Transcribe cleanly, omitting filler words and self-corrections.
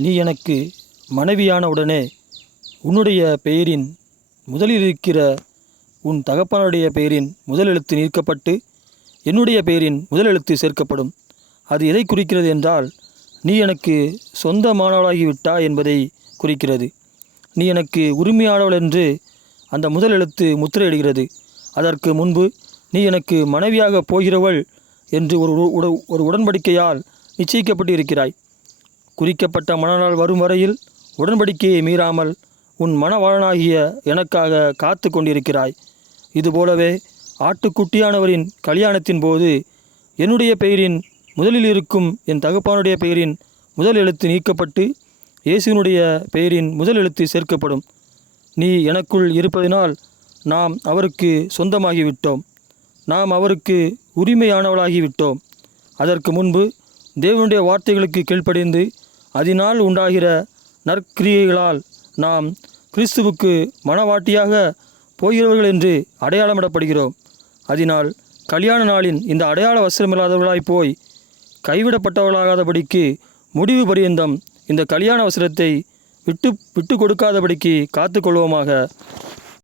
நீ எனக்கு மனைவியான உடனே உன்னுடைய பெயரின் முதலில் இருக்கிற உன் தகப்பனுடைய பெயரின் முதல் எழுத்து நீக்கப்பட்டு என்னுடைய பெயரின் முதல் எழுத்து சேர்க்கப்படும். அது எதை குறிக்கிறது என்றால், நீ எனக்கு சொந்தமானவளாகிவிட்டாய் என்பதை குறிக்கிறது. நீ எனக்கு உரிமையானவள் என்று அந்த முதல் எழுத்து முத்திரையிடுகிறது. அதற்கு முன்பு நீ எனக்கு மனைவியாக போகிறவள் என்று ஒரு உடன்படிக்கையால் நிச்சயிக்கப்பட்டு இருக்கிறாய். குறிக்கப்பட்ட மணநாள் வரும் வரையில் உடன்படிக்கையை மீறாமல் உன் மணவாளனாகிய எனக்காக காத்து கொண்டிருக்கிறாய். இதுபோலவே ஆட்டுக்குட்டியானவரின் கல்யாணத்தின் போது என்னுடைய பெயரின் முதலில் இருக்கும் என் தகப்பானுடைய பெயரின் முதல் எழுத்து நீக்கப்பட்டு இயேசுவினுடைய பெயரின் முதல் எழுத்து சேர்க்கப்படும். நீ எனக்குள் இருப்பதினால் நாம் அவருக்கு சொந்தமாகிவிட்டோம். நாம் அவருக்கு உரிமையானவளாகிவிட்டோம். அதற்கு முன்பு தேவனுடைய வார்த்தைகளுக்கு கீழ்ப்படிந்து அதனால் உண்டாகிற நற்கிரியைகளால் நாம் கிறிஸ்துவுக்கு மனவாட்டியாக போகிறவர்கள் என்று அடையாளமிடப்படுகிறோம். அதனால் கல்யாண நாளின் இந்த அடையாள வஸ்திரமில்லாதவர்களாய் போய் கைவிடப்பட்டவர்களாகாதபடிக்கு முடிவு பரியந்தம் இந்த கல்யாண வஸ்திரத்தை விட்டு கொடுக்காதபடிக்கு காத்து கொள்வோமாக.